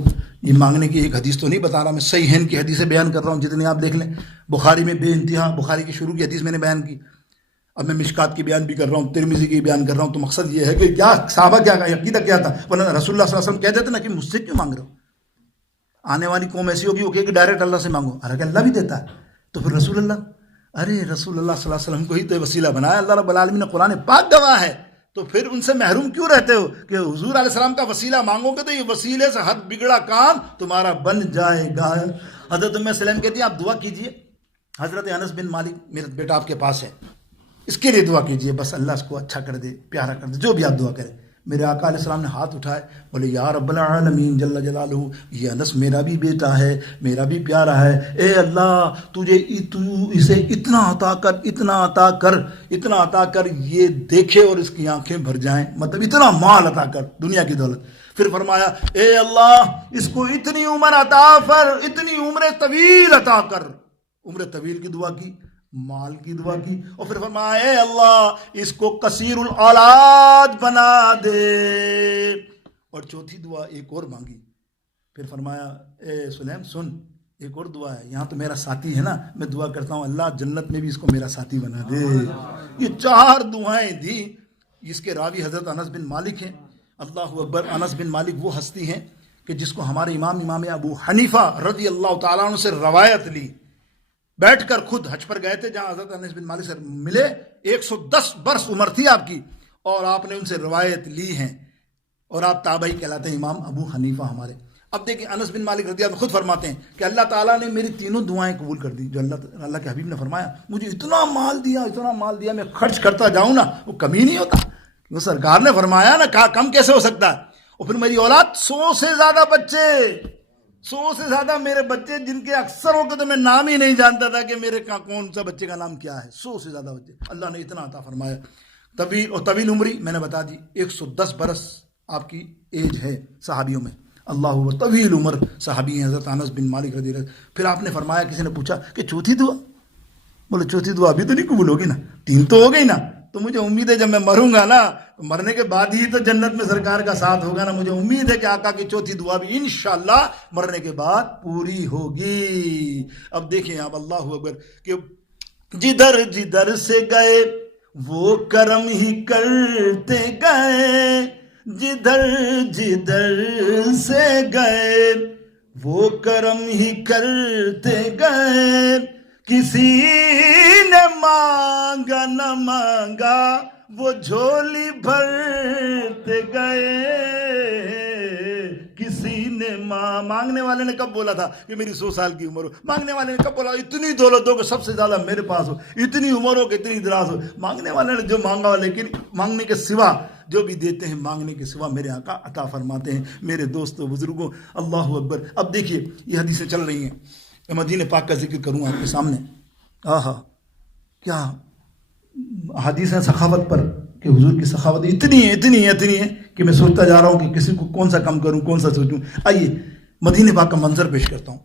یہ مانگنے کی ایک حدیث تو نہیں بتا رہا میں، صحیح ہند کی حدیثیں بیان کر رہا ہوں، جتنی آپ دیکھ لیں، بخاری میں بے انتہا، بخاری کی شروع کی حدیث میں نے بیان کی، اب میں مشکات کی بیان بھی کر رہا ہوں، ترمذی کی بیان کر رہا ہوں، تو مقصد یہ ہے کہ کیا صحابہ کیا کہا، عقیدہ کیا تھا، ورنہ رسول اللہ صلی اللہ علیہ وسلم کہہ دیتے نا کہ مجھ سے کیوں مانگ رہے ہو، آنے والی قوم ایسی ہوگی وہ کہ ڈائریکٹ اللہ سے مانگو، حالانکہ اللہ بھی دیتا ہے، تو پھر رسول اللہ، ارے رسول اللہ صلی اللہ علیہ وسلم کو ہی تو وسیلہ بنایا اللہ رب العالمین نے، قرآن پاک گواہ ہے، تو پھر ان سے محروم کیوں رہتے ہو کہ حضور علیہ السلام کا وسیلہ مانگو گے تو یہ وسیلے سے ہر بگڑا کام تمہارا بن جائے گا۔ حضرت ام سلیم کہتی ہیں آپ دعا کیجئے، حضرت انس بن مالک میرا بیٹا آپ کے پاس ہے، اس کے لیے دعا کیجئے، بس اللہ اس کو اچھا کر دے، پیارا کر دے، جو بھی آپ دعا کریں۔ میرے آقا علیہ السلام نے ہاتھ اٹھائے، بولے یا رب العالمین جل جلالہ، یہ انس میرا بھی بیٹا ہے، میرا بھی پیارا ہے، اے اللہ تو اسے اتنا عطا کر، اتنا عطا کر، اتنا عطا کر، یہ دیکھے اور اس کی آنکھیں بھر جائیں، مطلب اتنا مال عطا کر، دنیا کی دولت۔ پھر فرمایا اے اللہ اس کو اتنی عمر عطا کر، اتنی عمر طویل عطا کر، عمر طویل کی دعا کی، مال کی دعا کی، اور پھر فرمایا اے اللہ اس کو کثیر الاولاد بنا دے، اور چوتھی دعا ایک اور مانگی، پھر فرمایا اے سلیم سن ایک اور دعا ہے، یہاں تو میرا ساتھی ہے نا، میں دعا کرتا ہوں اللہ جنت میں بھی اس کو میرا ساتھی بنا دے۔ یہ 4 دعائیں دی، جس کے راوی حضرت انس بن مالک ہیں۔ اللہ اکبر، انس بن مالک وہ ہستی ہیں کہ جس کو ہمارے امام ابو حنیفہ رضی اللہ تعالیٰ عنہ سے روایت لی، بیٹھ کر خود حج پر گئے تھے جہاں حضرت انس بن مالک سے ملے، 110 برس عمر تھی آپ کی، اور آپ نے ان سے روایت لی ہیں، اور آپ تابعی کہلاتے ہیں امام ابو حنیفہ ہمارے۔ اب دیکھیں انس بن مالک رضی اللہ عنہ خود فرماتے ہیں کہ اللہ تعالیٰ نے میری تینوں دعائیں قبول کر دی، جو اللہ کے حبیب نے فرمایا مجھے اتنا مال دیا میں خرچ کرتا جاؤں نا وہ کمی نہیں ہوتا، وہ سرکار نے فرمایا نا، کہا کم کیسے ہو سکتا ہے، اور پھر میری اولاد 100 سے زیادہ بچے، 100 سے زیادہ میرے بچے، جن کے اکثروں کے تو میں نام ہی نہیں جانتا تھا کہ میرے کون سا بچے کا نام کیا ہے، 100 سے زیادہ بچے اللہ نے اتنا عطا فرمایا۔ طویل عمری میں نے بتا دی، 110 برس آپ کی ایج ہے صحابیوں میں، اللہ طویل عمر صحابی ہیں حضرت انس بن مالک رضی اللہ۔ پھر آپ نے فرمایا، کسی نے پوچھا کہ چوتھی دعا، بولے چوتھی دعا ابھی تو نہیں قبول ہوگی نا، 3 تو ہو گئی نا، تو مجھے امید ہے جب میں مروں گا نا، مرنے کے بعد ہی تو جنت میں سرکار کا ساتھ ہوگا نا، مجھے امید ہے کہ آقا کی چوتھی دعا بھی انشاءاللہ مرنے کے بعد پوری ہوگی۔ اب دیکھیں آپ، اللہ اکبر، کہ جدھر جدھر سے گئے وہ کرم ہی کرتے گئے، جدھر جدھر سے گئے وہ کرم ہی کرتے گئے، کسی نے مانگا نہ مانگا وہ جھولی بھرتے گئے، کسی نے مانگنے والے نے کب بولا تھا کہ میری 100 سال کی عمر ہو، مانگنے والے نے کب بولا اتنی دولت ہو کہ سب سے زیادہ میرے پاس ہو، اتنی عمر ہو کہ اتنی دراز ہو، مانگنے والے نے جو مانگا ہو، لیکن مانگنے کے سوا جو بھی دیتے ہیں، مانگنے کے سوا میرے آقا عطا فرماتے ہیں۔ میرے دوستوں بزرگوں، اللہ اکبر۔ اب دیکھیے یہ حدیثیں چل رہی ہیں، میں مدینہ پاک کا ذکر کروں آپ کے سامنے، آہا کیا حدیث ہے سخاوت پر، کہ حضور کی سخاوت اتنی ہے کہ میں سوچتا جا رہا ہوں کہ کسی کو کون سا کم کروں، کون سا سوچوں۔ آئیے مدینہ پاک کا منظر پیش کرتا ہوں،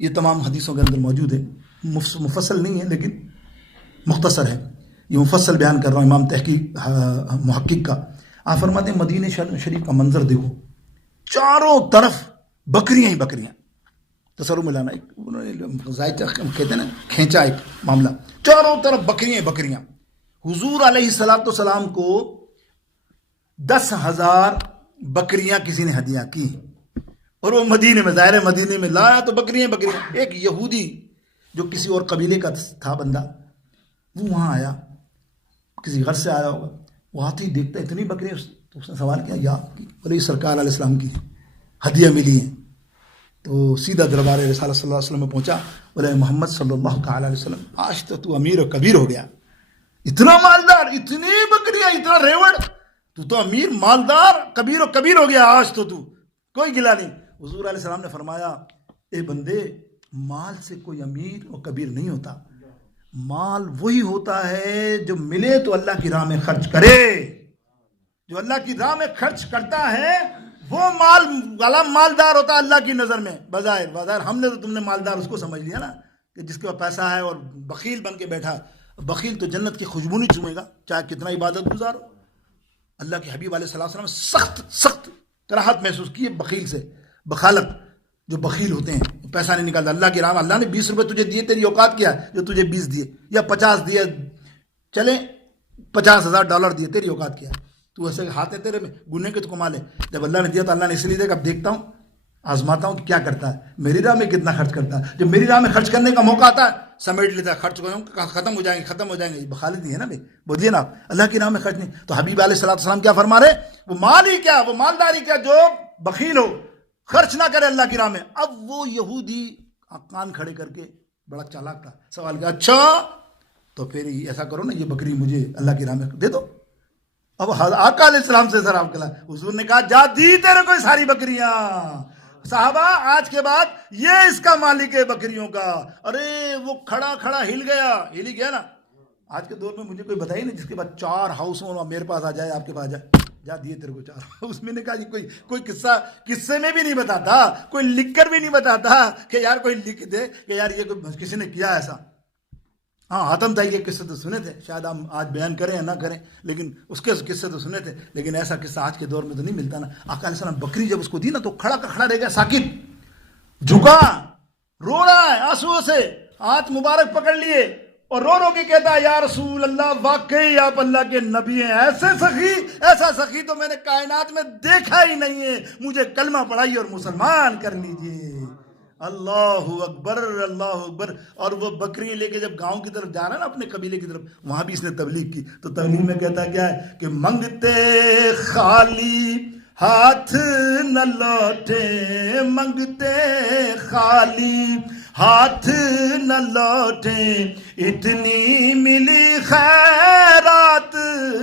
یہ تمام حدیثوں کے اندر موجود ہے، مفصل نہیں ہے لیکن مختصر ہے، یہ مفصل بیان کر رہا ہوں امام تحقیق محقق کا۔ آپ فرماتے ہیں مدینہ شریف کا منظر دیکھو، چاروں طرف بکریاں ہی بکریاں، تصور میں لانا، کہتے ہیں نا کھینچا ایک معاملہ، چاروں طرف بکریاں بکریاں۔ حضور علیہ السلام کو 10,000 بکریاں کسی نے ہدیہ کی، اور وہ مدینے میں، ظاہر مدینے میں لایا تو بکریاں بکریاں. ایک یہودی جو کسی اور قبیلے کا تھا بندہ، وہ وہاں آیا، کسی گھر سے آیا ہوگا، وہ آتے ہی دیکھتا اتنی بکریاں، تو اس نے سوال کیا یا بولے سرکار علیہ السلام کی ہدیہ ملی ہیں. تو سیدھا دربار رسالت صلی اللہ علیہ وسلم میں پہنچا، بولے محمد صلی اللہ تعالیٰ علیہ وسلم آج تو امیر و کبیر ہو گیا، اتنا مالدار، اتنی بکریاں، اتنا ریوڑ، تو امیر مالدار کبیر و کبیر ہو گیا، آج تو کوئی گلا نہیں. حضور علیہ السلام نے فرمایا اے بندے، مال سے کوئی امیر و کبیر نہیں ہوتا، مال وہی ہوتا ہے جو ملے تو اللہ کی راہ میں خرچ کرے. جو اللہ کی راہ میں خرچ کرتا ہے وہ مال والا مالدار ہوتا ہے اللہ کی نظر میں. بظاہر ہم نے تو تم نے مالدار اس کو سمجھ لیا نا، کہ جس کے پاس پیسہ ہے اور بخیل بن کے بیٹھا. بخیل تو جنت کی خوشبو نہیں چومے گا چاہے کتنا عبادت گزار ہو. اللہ کے حبیب علیہ السلام نے سخت کراہت محسوس کی ہے بخیل سے. بخالت، جو بخیل ہوتے ہیں پیسہ نہیں نکالتا اللہ کی راہ میں. اللہ نے 20 روپے تجھے دیے، تیری اوقات کیا جو تجھے 20 دیے یا 50 دیے، چلے $50,000 دیے، تیری اوقات کیا؟ تو ایسے ہاتھ ہے تیرے میں گنے کے تو کما لے. جب اللہ نے دیا تو اللہ نے اس لیے دیا کہ اب دیکھتا ہوں، آزماتا ہوں کہ کیا کرتا ہے، میری راہ میں کتنا خرچ کرتا ہے. جب میری راہ میں خرچ کرنے کا موقع آتا ہے سمیٹ لیتا ہے، خرچ ختم ہو جائیں گے. بخالت ہی ہے نا بھائی، بولیے نا آپ اللہ کی راہ میں خرچ نہیں. تو حبیب علیہ السلام کیا فرما رہے، وہ مال ہی کیا، وہ مالداری کیا جو بخیل ہو، خرچ نہ کرے اللہ کی راہ میں. اب وہ یہودی کان کھڑے کر کے بڑا چالاک تھا، سوال کیا اچھا تو پھر ایسا کرو نا، یہ بکری مجھے اللہ کی راہ میں دے دو. اب آقا علیہ السلام سے سلام کلا، حضور نے کہا جا دی تیرے کو ساری بکریاں. صحابہ آج کے بعد یہ اس کا مالک ہے بکریوں کا. ارے وہ کھڑا ہل ہی گیا نا. آج کے دور میں مجھے کوئی بتائیے نا جس کے بعد 4 ہاؤس ہوں میرے پاس آ جائے، آپ کے پاس جائے، جا دیے تیرے کو 4 ہاؤس. میں نے کہا یہ کوئی قصے میں بھی نہیں بتاتا، کوئی لکھ کر بھی نہیں بتاتا کہ یار کوئی لکھ دے کہ یار یہ کسی نے کیا ایسا. ہاں حاتم طائی کے قصے تو سنے تھے، شاید ہم آج بیان کریں یا نہ کریں، لیکن اس کے قصے تو سنے تھے، لیکن ایسا قصہ آج کے دور میں تو نہیں ملتا نا. آقا علیہ السلام بکری جب اس کو دی نا تو کھڑا رہ گیا، ساکت، جھکا، رو رہا ہے آنسو سے، ہاتھ مبارک پکڑ لیے اور رو کے کہتا ہے یا رسول اللہ واقعی آپ اللہ کے نبی ہیں، ایسا سخی تو میں نے کائنات میں دیکھا ہی نہیں ہے، مجھے کلمہ پڑھائیے اور مسلمان کر لیجئے. اللہ اکبر اللہ اکبر. اور وہ بکری لے کے جب گاؤں کی طرف جا رہا ہے نا، اپنے قبیلے کی طرف، وہاں بھی اس نے تبلیغ کی. تو تبلیغ میں کہتا کیا ہے کہ منگتے خالی ہاتھ نہ لوٹے، منگتے خالی ہاتھ نہ لوٹے، اتنی ملی خیرات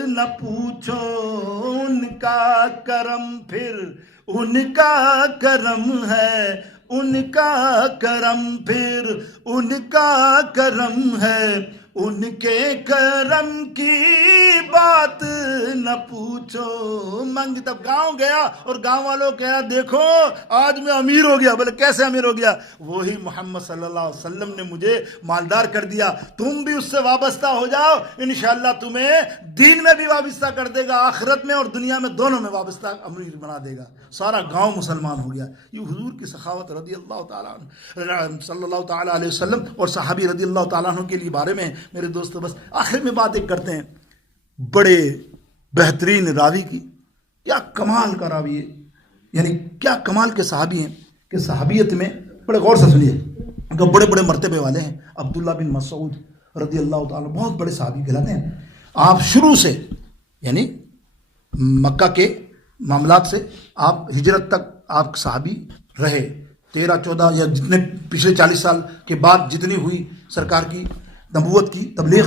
نہ پوچھو ان کا کرم، پھر ان کا کرم ہے، ان کا کرم، پھر ان کا کرم ہے، ان کے کرم کی بات نہ پوچھو. منگ تب گاؤں گیا اور گاؤں والوں کہا دیکھو آج میں امیر ہو گیا. بولے کیسے امیر ہو گیا؟ وہی محمد صلی اللہ علیہ وسلم نے مجھے مالدار کر دیا، تم بھی اس سے وابستہ ہو جاؤ، انشاءاللہ تمہیں دین میں بھی وابستہ کر دے گا، آخرت میں اور دنیا میں دونوں میں وابستہ امیر بنا دے گا. سارا گاؤں مسلمان ہو گیا. یہ حضور کی سخاوت رضی اللہ تعالیٰ عنہ صلی اللہ تعالیٰ علیہ وسلم اور صحابی رضی اللہ تعالیٰ عنہ کے لیے بارے میں میرے دوستو. بس آخر میں بات ایک کرتے ہیں بڑے بہترین راوی کی. کیا کمال کا راوی ہے، یعنی کیا کمال کے صحابی ہیں کہ صحابیت میں بڑے غور سے سنیے، بڑے بڑے مرتبے والے ہیں. عبداللہ بن مسعود رضی اللہ تعالیٰ بہت بڑے صحابی کہلاتے ہیں. آپ شروع سے یعنی مکہ کے معاملات سے آپ ہجرت تک آپ صحابی رہے، 13-14 یا جتنے پچھلے 40 سال کے بعد جتنی ہوئی سرکار کی نبوت کی تبلیغ،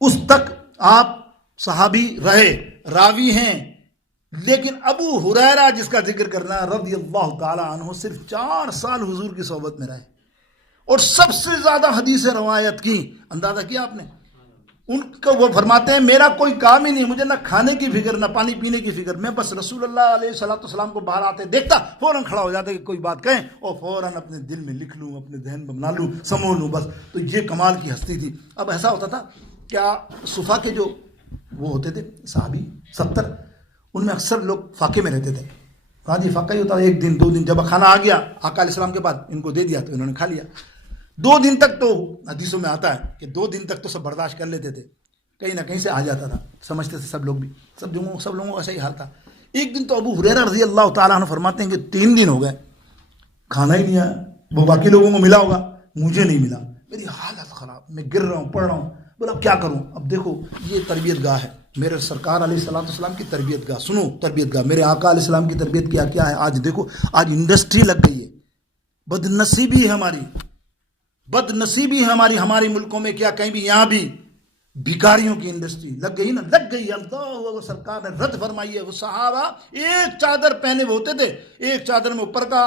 اس تک آپ صحابی رہے، راوی ہیں. لیکن ابو ہریرہ جس کا ذکر کرنا رضی اللہ تعالی عنہ صرف 4 سال حضور کی صحبت میں رہے اور سب سے زیادہ حدیث روایت کی. اندازہ کیا آپ نے؟ ان کو وہ فرماتے ہیں میرا کوئی کام ہی نہیں، مجھے نہ کھانے کی فکر نہ پانی پینے کی فکر، میں بس رسول اللہ علیہ السلام کو باہر آتے دیکھتا فوراً کھڑا ہو جاتا کہ کوئی بات کہیں اور فوراً اپنے دل میں لکھ لوں، اپنے ذہن میں بنا لوں، سمو لوں بس. تو یہ کمال کی ہستی تھی. اب ایسا ہوتا تھا کیا صفا کے جو وہ ہوتے تھے صحابی 70، ان میں اکثر لوگ فاقے میں رہتے تھے. کہاں جی فاقہ ہی ہوتا تھا 1 دن 2 دن، جب کھانا آ گیا آقا علیہ السلام کے بعد ان کو دے دیا تو انہوں نے کھا لیا. 2 دن تک تو حدیثوں میں آتا ہے کہ 2 دن تک تو سب برداشت کر لیتے تھے، کہیں نہ کہیں سے آ جاتا تھا، سمجھتے تھے سب لوگ بھی، سب لوگوں کا ایسا ہی حال تھا. ایک دن تو ابو ہریرہ رضی اللہ تعالیٰ عنہ فرماتے ہیں کہ 3 دن ہو گئے کھانا ہی نہیں آیا. وہ باقی لوگوں کو ملا ہوگا, مجھے نہیں ملا. میری حالت خراب, میں گر رہا ہوں, پڑھ رہا ہوں. بولا اب کیا کروں. اب دیکھو یہ تربیت گاہ ہے, میرے سرکار علیہ الصلوۃ والسلام کی تربیت گاہ. سنو تربیت گاہ, میرے آقا علیہ السلام کی تربیت کیا ہے. آج دیکھو, آج انڈسٹری لگ گئی ہے. بد نصیبی ہے ہماری, ہمارے ملکوں میں کیا کہیں بھی, یہاں بھی بھکاریوں کی انڈسٹری لگ گئی نا, لگ گئی. اللہ سرکار نے رد فرمائی ہے. وہ صحابہ ایک چادر پہنے ہوئے ہوتے تھے, ایک چادر میں اوپر کا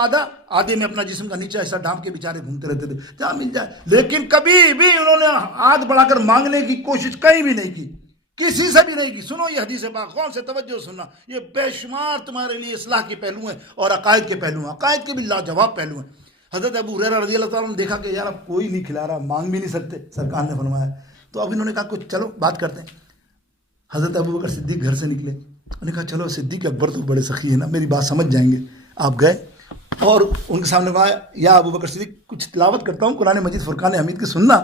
آدھے میں اپنا جسم کا نیچا حصہ ڈھانپ کے بیچارے گھومتے رہتے تھے جہاں مل جائے. لیکن کبھی بھی انہوں نے ہاتھ بڑھا کر مانگنے کی کوشش کہیں بھی نہیں کی, کسی سے بھی نہیں کی. سنو یہ حدیث پاک غور سے توجہ سننا, یہ بے شمار تمہارے لیے اصلاح کے پہلو ہیں اور عقائد کے پہلو ہیں, عقائد کے بھی لاجواب پہلو ہیں. حضرت ابو ہریرہ رضی اللہ تعالیٰ نے دیکھا کہ یار اب کوئی نہیں کھلا رہا, مانگ بھی نہیں سکتے, سرکار نے فرمایا. تو اب انہوں نے کہا کچھ چلو بات کرتے ہیں. حضرت ابو بکر صدیق گھر سے نکلے, انہوں نے کہا چلو صدیق اکبر تو بڑے سخی ہیں نا, میری بات سمجھ جائیں گے. آپ گئے اور ان کے سامنے کہا یا ابو بکر صدیق کچھ تلاوت کرتا ہوں قرآن مجید فرقان حمید کی, سننا.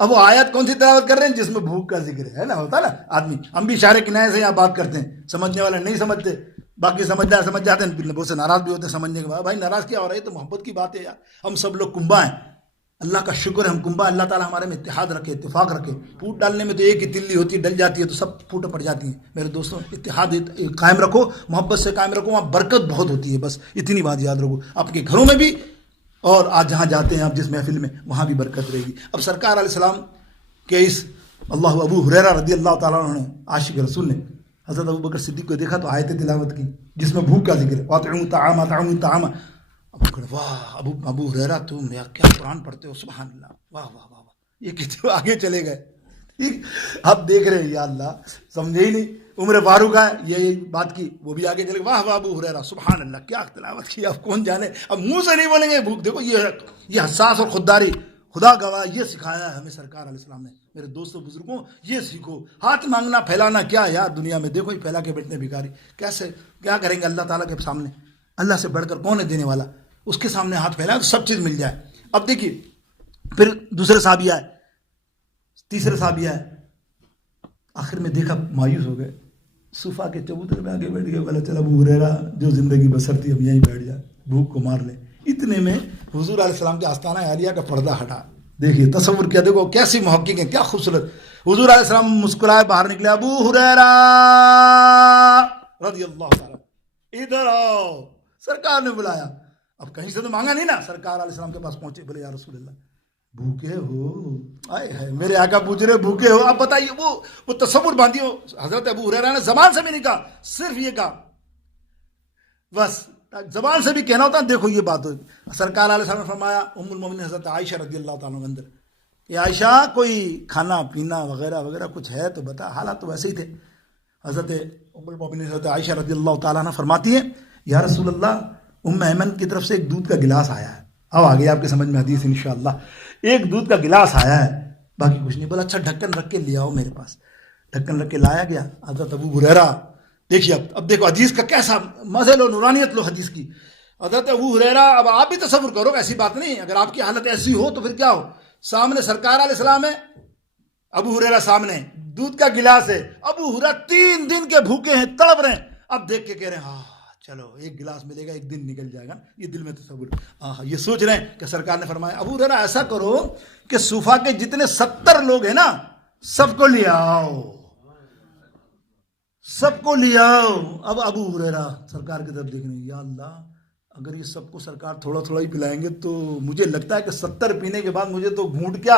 اب وہ آیت کون سی تلاوت کر رہے ہیں, جس میں بھوک کا ذکر ہے نا, ہوتا ہے نا آدمی. ہم بھی اشارے کنایے سے یہاں بات کرتے ہیں, سمجھنے والے نہیں سمجھتے, باقی سمجھدار سمجھ جاتے ہیں, پھر بہت سے ناراض بھی ہوتے ہیں سمجھنے کے بعد. بھائی ناراض کیا ہو رہا ہے, یہ تو محبت کی بات ہے یار. ہم سب لوگ کنبا ہیں, اللہ کا شکر ہے ہم کنبا. اللہ تعالیٰ ہمارے میں اتحاد رکھے, اتفاق رکھے. پھوٹ ڈالنے میں تو ایک ہی تلی ہوتی ہے, ڈل جاتی ہے تو سب پھوٹ پڑ جاتی ہیں. میرے دوستوں اتحاد قائم رکھو, محبت سے قائم رکھو, وہاں برکت بہت ہوتی ہے. بس اتنی بات یاد رکھو, آپ کے گھروں میں بھی اور آج جہاں جاتے ہیں آپ جس محفل میں, وہاں بھی برکت رہے گی. اب سرکار علیہ السلام کے اس ابو ہریرہ رضی اللہ تعالیٰ عنہ نے, عاشق رسول نے حضرت ابو بکر صدیق کو دیکھا تو آیت تلاوت کی جس میں بھوک کا ذکر ہے, واطعموا الطعام اطعموا الطعام. واہ ابو ہریرہ تم کیا قرآن پڑھتے ہو, سبحان اللہ, واہ واہ واہ واہ. یہ کتنے آگے چلے گئے. ٹھیک, اب دیکھ رہے ہیں یا اللہ, سمجھے ہی نہیں. عمر فاروق ہے یہ بات کی, وہ بھی آگے چلے گئے, واہ واہ ابو ہریرہ سبحان اللہ, کیا تلاوت کی. اب کون جانے, اب منہ سے نہیں بولیں گے بھوک. دیکھو یہ حساس اور خودداری, خدا گواہ یہ سکھایا ہے ہمیں سرکار علیہ السلام نے. میرے دوستوں بزرگوں یہ سیکھو, ہاتھ مانگنا پھیلانا کیا یار دنیا میں. دیکھو یہ پھیلا کے بیٹھنے بھکاری, کیسے کیا کریں گے اللہ تعالیٰ کے سامنے. اللہ سے بڑھ کر کون ہے دینے والا, اس کے سامنے ہاتھ پھیلایا تو سب چیز مل جائے. اب دیکھیے پھر دوسرے صحابی آئے, تیسرے صحابی آئے, آخر میں دیکھا مایوس ہو گئے, صفا کے چبوترے میں آگے بیٹھ گئے. بولا چل ابو ہریرہ جو زندگی بسر تھی اب یہیں بیٹھ جائے, بھوک کو مار لے. اتنے میں حضور علیہ السلام کے آستانہ عالیہ کا پردہ ہٹا. دیکھیے تصور کیا, دیکھو کیسی محقق ہے, کیا خوبصورت. حضور علیہ السلام مسکرائے باہر نکلے, ابو ہریرہ رضی اللہ تعالیٰ ادھر آؤ. سرکار نے بلایا, اب کہیں سے تو مانگا نہیں نا, سرکار علیہ السلام کے پاس پہنچے. بولے یا رسول اللہ بھوکے ہو, آئے ہے میرے آقا پوچھ رہے بھوکے ہو. اب بتائیے وہ تصور باندھی ہو. حضرت ابو ہریرہ نے زبان سے بھی نہیں کہا, صرف یہ کہا, بس زبان سے بھی کہنا ہوتا. دیکھو یہ بات ہوئی. سرکار علیہ السلام نے فرمایا, ام المومنین حضرت عائشہ رضی اللہ تعالیٰ عنہ اندر, کہ عائشہ کوئی کھانا پینا وغیرہ وغیرہ کچھ ہے تو بتا. حالات تو ویسے ہی تھے. حضرت ام المومنین حضرت عائشہ رضی اللہ تعالیٰ عنہ فرماتی ہیں, یا رسول اللہ ام ایمن کی طرف سے ایک دودھ کا گلاس آیا ہے. اب آگے آپ کے سمجھ میں حدیث انشاءاللہ. ایک دودھ کا گلاس آیا ہے, باقی کچھ نہیں. بولا اچھا ڈھکن رکھ کے لے آؤ میرے پاس. ڈھکن رکھ کے لایا گیا. حضرت ابو ہریرہ دیکھیے, اب دیکھو حدیث کا کیسا مزے لو, نورانیت لو حدیث کی. حضرت ابو ہریرہ, اب آپ بھی تصور کرو, ایسی بات نہیں, اگر آپ کی حالت ایسی ہو تو پھر کیا ہو. سامنے سرکار علیہ السلام ہے, ابو ہریرہ سامنے, دودھ کا گلاس ہے. ابو ہریرہ 3 دن کے بھوکے ہیں, تڑپ رہے ہیں. اب دیکھ کے کہہ رہے ہیں ہاں چلو ایک گلاس ملے گا, ایک دن نکل جائے گا. یہ دل میں تصور, یہ سوچ رہے ہیں کہ سرکار نے فرمایا ابو ہریرہ ایسا کرو کہ صوفہ کے جتنے 70 لوگ ہیں نا سب کو لے آؤ, سب کو لے آؤ. اب ابو ہریرہ سرکار کی طرف دیکھ رہے ہیں, یا اللہ اگر یہ سب کو سرکار تھوڑا تھوڑا ہی پلائیں گے تو مجھے لگتا ہے کہ 70 پینے کے بعد مجھے تو گھونٹ کیا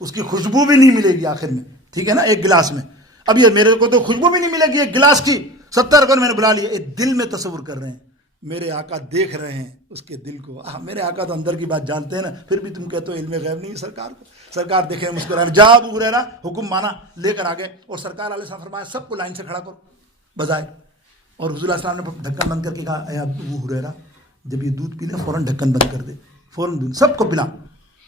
اس کی خوشبو بھی نہیں ملے گی آخر میں. ٹھیک ہے نا, ایک گلاس میں. اب یہ میرے کو تو خوشبو بھی نہیں ملے گی ایک گلاس کی, 70 کو میں نے بلا لیا. ایک دل میں تصور کر رہے ہیں, میرے آقا دیکھ رہے ہیں اس کے دل کو. میرے آقا تو اندر کی بات جانتے ہیں نا, پھر بھی تم کہتے ہو علم غیب نہیں سرکار کو. سرکار دیکھیں مسکرائے, جا ابو ہریرہ, حکم مانا, لے کر آگے. اور سرکار علیہ السلام فرمایا سب کو لائن سے کھڑا کرو بجائے. اور حضور علیہ السلام نے ڈھکن بند کر کے کہا, اے ابو ہریرہ جب یہ دودھ پی لے فوراً ڈھکن بند کر دے, فوراً دودھ سب کو پلا.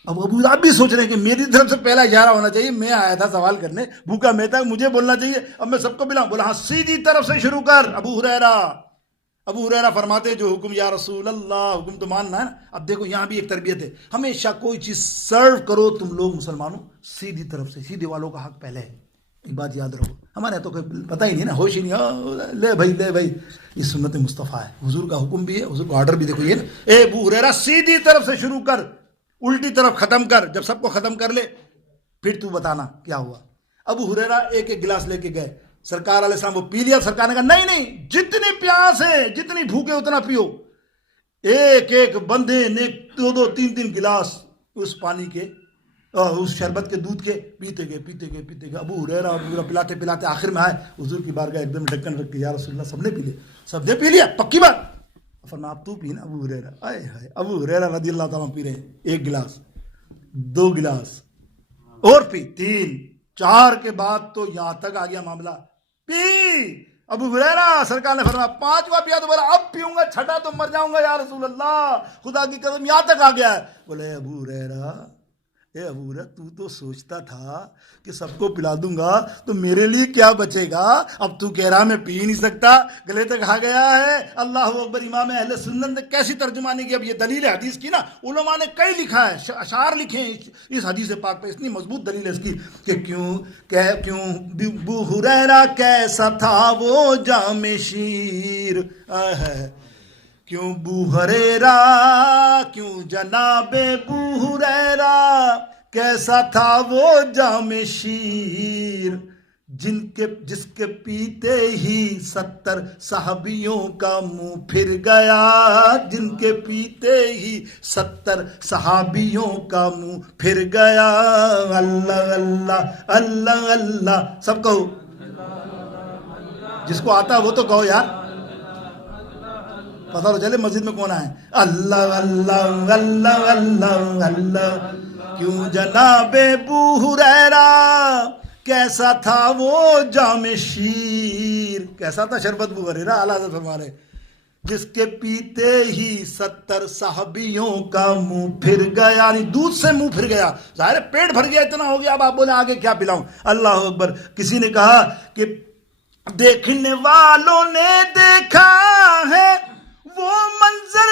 اب ابو آپ بھی سوچ رہے ہیں کہ میری طرف سے پہلا اشارہ ہونا چاہیے, میں آیا تھا سوال کرنے, بھوکا میں تھا, مجھے بولنا چاہیے, اب میں سب کو پلاؤں. بولا ہاں سیدھی طرف سے شروع کر ابو ہریرہ. ابو ہریرہ فرماتے جو حکم یا رسول اللہ, حکم تو ماننا ہے نا. اب دیکھو یہاں بھی ایک تربیت ہے, ہمیشہ کوئی چیز سرو کرو تم لوگ مسلمانوں, سیدھی طرف سے, سیدھے والوں کا حق پہلے ہے. ایک بات یاد رکھو، ہمارے یہاں تو کوئی پتہ ہی نہیں نا، ہوش ہی نہیں، لے بھائی، یہ سنت مصطفیٰ ہے، حضور کا حکم بھی ہے، حضور کا آرڈر بھی دیکھو یہ نا، اے ابو ہریرہ سیدھی طرف سے شروع کر، الٹی طرف ختم کر، جب سب کو ختم کر لے پھر تو بتانا کیا ہوا۔ ابو ہریرہ ایک ایک گلاس لے کے گئے، سرکار علیہ السلام وہ پی لیا، سرکار نے کہا نہیں جتنی پیاس ہے، جتنی بھوکے اتنا پیو۔ ایک ایک بندے نے 2-3 گلاس اس پانی کے، اس شربت کے، دودھ کے پیتے گئے۔ ابو ہریرہ پلاتے آخر میں آئے حضور کی بارگاہ، ایک دم ڈھکن رکھ کے، یا رسول اللہ سب نے پی لیا پکی بات؟ فرمایا اب تو پینا ابو ہریرہ۔ ابو ہریرہ رضی اللہ تعالیٰ پی رہے ہیں، 1 گلاس، 2 گلاس اور پی، 3 4 کے بعد تو یہاں تک آ گیا معاملہ، پی ابو ہریرہ۔ سرکار نے فرمایا 5واں پیا تو بولا اب پیوں گا، چھٹا تو مر جاؤں گا یا رسول اللہ، خدا کی قسم یہاں تک آ گیا ہے۔ بولے ابو ہریرہ، تو تو سوچتا تھا کہ سب کو پلا دوں گا تو میرے لیے کیا بچے گا، اب تو کہہ رہا میں پی نہیں سکتا، گلے تک آ گیا ہے۔ اللہ اکبر۔ امام اہل سنت نے کیسی ترجمانی کی، اب یہ دلیل حدیث کی نا، علماء نے کئی لکھا ہے، اشعار لکھے ہیں اس حدیث پاک پہ، اتنی مضبوط دلیل ہے اس کی کہ کیوں ابو ہریرہ کیسا تھا وہ جام شیر، کیوں ابو ہریرہ، کیوں جناب ابو ہریرہ کیسا تھا وہ جام شیر، جس کے پیتے ہی 70 صحابیوں کا منہ پھر گیا، جن کے پیتے ہی 70 صحابیوں کا منہ پھر گیا۔ اللہ اللہ اللہ اللہ، سب کہو، جس کو آتا وہ تو کہو یار، پتہ تو چلے مسجد میں کون آئے۔ اللہ اللہ اللہ اللہ اللہ، کیوں جناب ابو ہریرہ کیسا تھا وہ جام شیر، کیسا تھا شربت ابو ہریرہ، اعلیٰ حضرت فرما رہے، جس کے پیتے ہی 70 صحابیوں کا منہ پھر گیا، یعنی دودھ سے منہ پھر گیا، ظاہر پیٹ بھر گیا، اتنا ہو گیا، اب آپ بولے آگے کیا پلاؤں۔ اللہ اکبر۔ کسی نے کہا کہ دیکھنے والوں نے دیکھا ہے وہ منظر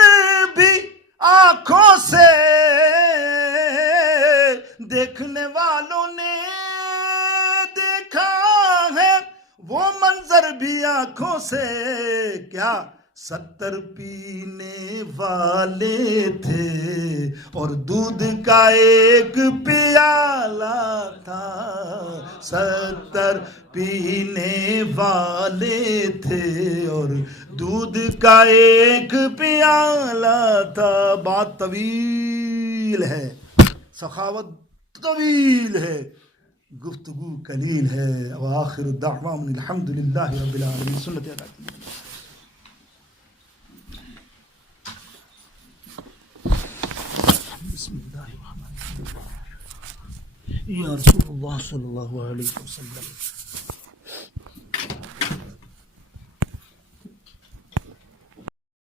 بھی آنکھوں سے، دیکھنے والوں نے دیکھا ہے وہ منظر بھی آنکھوں سے، کیا 70 پینے والے تھے اور دودھ کا ایک پیالہ تھا، 70 پینے والے تھے اور دودھ کا ایک پیالہ تھا۔ بات طویل ہے، سخاوت طویل ہے، گفتگو قلیل ہے۔ وآخر الدعوان الحمدللہ رب العالمین۔ سنت ادا کی بسم اللہ الرحمن الرحیم۔ یا رسول اللہ صلی اللہ علیہ وسلم